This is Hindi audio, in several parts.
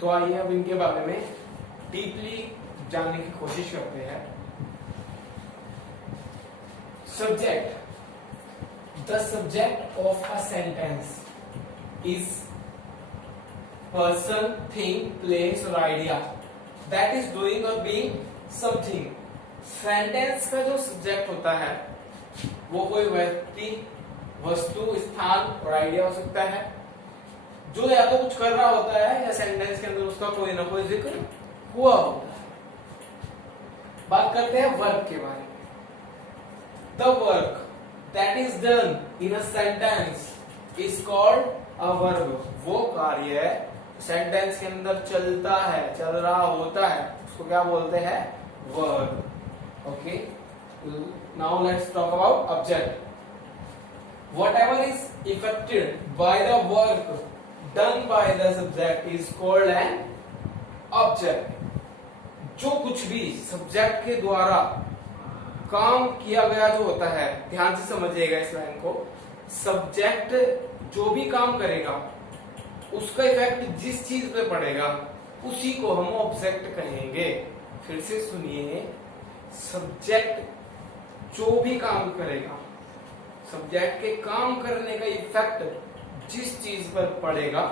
तो आइए अब इनके बारे में डीपली जानने की कोशिश करते हैं। Subject, the subject of a sentence is person, thing, place और आइडिया दैट इज डूइंग और बीइंग समथिंग। सेंटेंस का जो सब्जेक्ट होता है वो कोई व्यक्ति, वस्तु, स्थान और आइडिया हो सकता है जो या तो कुछ कर रहा होता है या सेंटेंस के अंदर उसका कोई ना कोई जिक्र हुआ होता है। बात करते हैं वर्क के बारे में। The work that is done in a sentence is called a verb. वो कार्य सेंटेंस के अंदर चलता है, चल रहा होता है, उसको क्या बोलते हैं? Verb. Okay, now let's talk about object. Whatever is effected by the work done by the subject is called an object। जो कुछ भी सब्जेक्ट के द्वारा काम किया गया जो होता है, ध्यान से समझिएगा इस लाइन को, सब्जेक्ट जो भी काम करेगा उसका इफेक्ट जिस चीज पे पड़ेगा उसी को हम ऑब्जेक्ट कहेंगे। फिर से सुनिए, सब्जेक्ट जो भी काम करेगा, सब्जेक्ट के काम करने का इफेक्ट जिस चीज पर पड़ेगा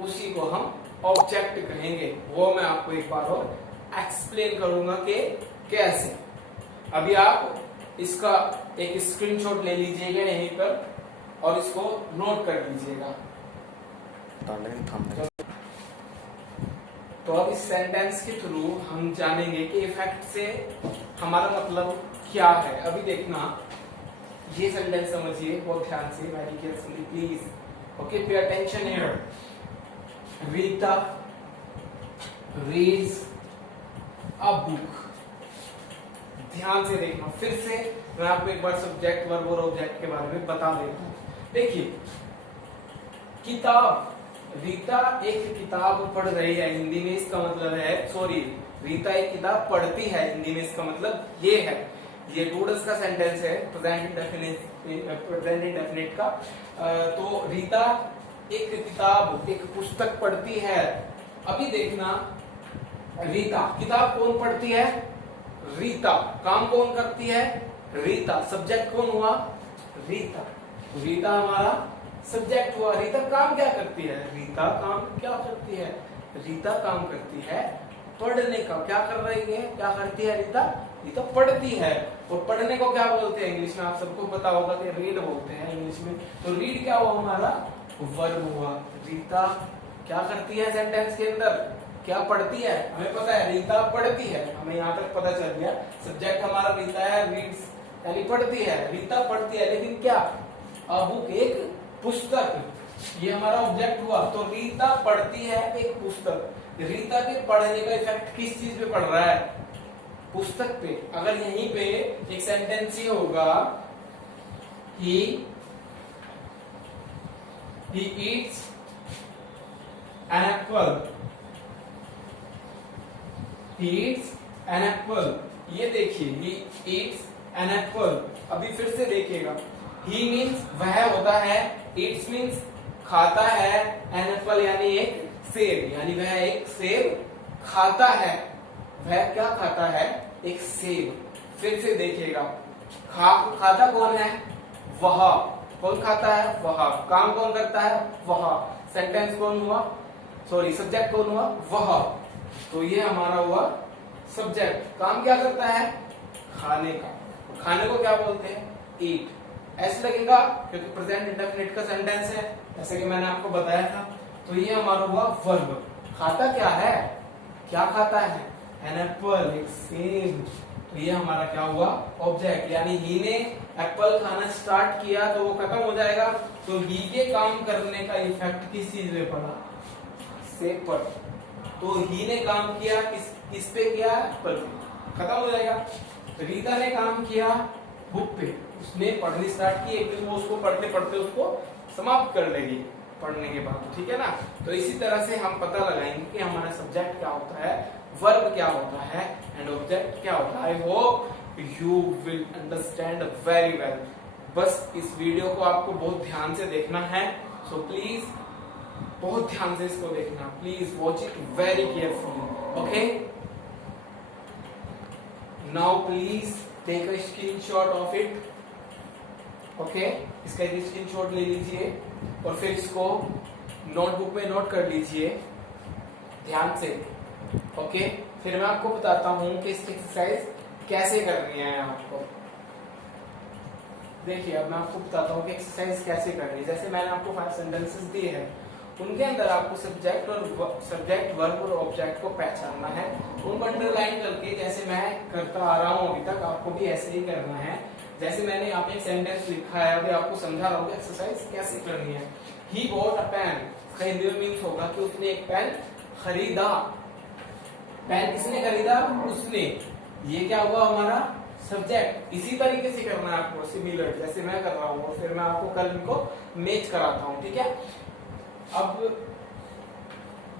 उसी को हम ऑब्जेक्ट कहेंगे। वो मैं आपको एक बार और एक्सप्लेन करूंगा कि कैसे। अभी आप इसका एक स्क्रीनशॉट ले लीजिएगा यहीं पर और इसको नोट कर लीजिएगा। तो अब इस सेंटेंस के थ्रू हम जानेंगे कि इफेक्ट से हमारा मतलब क्या है। अभी देखना, ये सेंटेंस समझिए बहुत ध्यान से, very carefully please. Okay, pay attention here. Rita reads a book. ध्यान से देखना। फिर से मैं आपको एक बार सब्जेक्ट, वर्ब और ऑब्जेक्ट के बारे में बता देता हूं। देखिए, किताब, रीता एक किताब पढ़ रही है, हिंदी में इसका मतलब है, सॉरी, रीता एक किताब पढ़ती है, हिंदी में इसका मतलब ये है। ये टूडस का सेंटेंस है, प्रेजेंट इंडेफिनिट का। तो रीता एक किताब, एक पुस्तक पढ़ती है। अभी देखना, रीता, किताब कौन पढ़ती है? रीता। काम कौन करती है? रीता। सब्जेक्ट कौन हुआ? रीता। रीता हमारा सब्जेक्ट हुआ। रीता काम क्या करती है? रीता काम क्या करती है? रीता काम करती है पढ़ने का। क्या कर रही है? क्या करती है रीता? रीता पढ़ती है। और पढ़ने को क्या बोलते हैं इंग्लिश में? आप सबको पता होगा कि रीड बोलते हैं इंग्लिश में। तो रीड क्या हुआ? हमारा वर्ब हुआ। रीता क्या करती है सेंटेंस के अंदर? क्या पढ़ती है? हमें पता है रीता पढ़ती है, हमें यहाँ तक पता चल गया। सब्जेक्ट हमारा रीता है, रीड्स यानी पढ़ती है। रीता पढ़ती है, लेकिन क्या? अ बुक, एक पुस्तक, ये हमारा ऑब्जेक्ट हुआ। तो रीता पढ़ती है एक पुस्तक। रीता के पढ़ने का इफेक्ट किस चीज पे पड़ रहा है? पुस्तक पे। अगर यहीं पे एक सेंटेंस ये होगा, he eats an apple, he eats an apple। ये देखिए, he eats an apple। अभी फिर से देखिएगा, he means वह होता है, eats means खाता है, an apple यानी एक सेब, यानी वह एक सेब खाता है। वह क्या खाता है? एक सेब। फिर से देखिएगा, खाता कौन है? वह। कौन खाता है? वह। काम कौन करता है? वह। सेंटेंस कौन हुआ? सॉरी, सब्जेक्ट कौन हुआ? वह। तो ये हमारा हुआ सब्जेक्ट। काम क्या करता है? खाने का। खाने को क्या बोलते हैं? ईट। ऐसे लगेगा क्योंकि प्रेजेंट इंडेफिनिट का सेंटेंस है, जैसे कि मैंने आपको बताया था। तो ये हमारा हुआ वर्ब। खाता क्या है? क्या खाता है? एन एप्पल, एक सेब। तो ये हमारा क्या हुआ? ऑब्जेक्ट। यानी ही ने एप्पल खाना स्टार्ट किया तो वो खत्म हो जाएगा। तो ही के काम करने का इफेक्ट किस चीज पे पड़ा? सेब पर। तो ही ने काम किया, किस पे किया? एप्पल पे। खत्म हो जाएगा। रीता ने काम किया बुक पे, उसने पढ़नी स्टार्ट की, एक दिन वो उसको पढ़ते पढ़ते उसको समाप्त कर लेगी पढ़ने के बाद, ठीक है ना। तो इसी तरह से हम पता लगाएंगे कि हमारा सब्जेक्ट क्या होता है, वर्ब क्या होता है एंड ऑब्जेक्ट क्या होता है। I hope you will understand very well. बस इस वीडियो को आपको बहुत ध्यान से देखना है। सो प्लीज बहुत ध्यान से इसको देखना, please watch it very carefully, okay. Now please take a screenshot of it, okay. इसका एक स्क्रीनशॉट ले लीजिए और फिर इसको नोटबुक में नोट कर लीजिए ध्यान से, ओके। फिर मैं आपको बताता हूं कि इसकी एक्सरसाइज कैसे करनी है आपको। देखिए अब मैं आपको बताता हूँ कि एक्सरसाइज कैसे करनी है। जैसे मैंने आपको 5 सेंटेंसेस दिए हैं, उनके अंदर आपको सब्जेक्ट वर्ब और ऑब्जेक्ट को पहचानना है, उनको अंडरलाइन करके जैसे मैं करता आ रहा हूँ अभी तक, आपको भी ऐसे ही करना है। जैसे मैंने यहाँ पे एक सेंटेंस लिखा है, अभी आपको समझा रहा हूँ कि एक्सरसाइज कैसे करनी है। ही बॉट अ पेन, इसका हिंदी में मीन्स होगा कि उसने एक पेन खरीदा। पेन किसने खरीदा? उसने। ये क्या हुआ हमारा? सब्जेक्ट। इसी तरीके से करना है आपको, सिमिलर जैसे मैं कर रहा हूँ, और फिर मैं आपको कल इनको मैच कराता हूँ, ठीक है। अब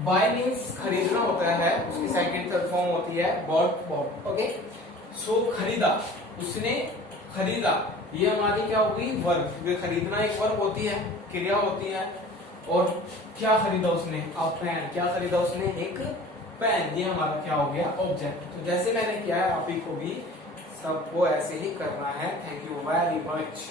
बाय मीन्स खरीदना होता है, उसकी सेकंड थर्ड फॉर्म होती है बॉट, ओके। सो खरीदा, उसने खरीदा, ये हमारी क्या होगी? वर्ब। खरीदना एक वर्ब होती है, क्रिया होती है। और क्या खरीदा उसने? अ पेन। क्या खरीदा उसने? एक पेन। ये हमारा क्या हो गया? ऑब्जेक्ट। तो जैसे मैंने किया है, आप ही को भी सबको ऐसे ही करना है। Thank you very much.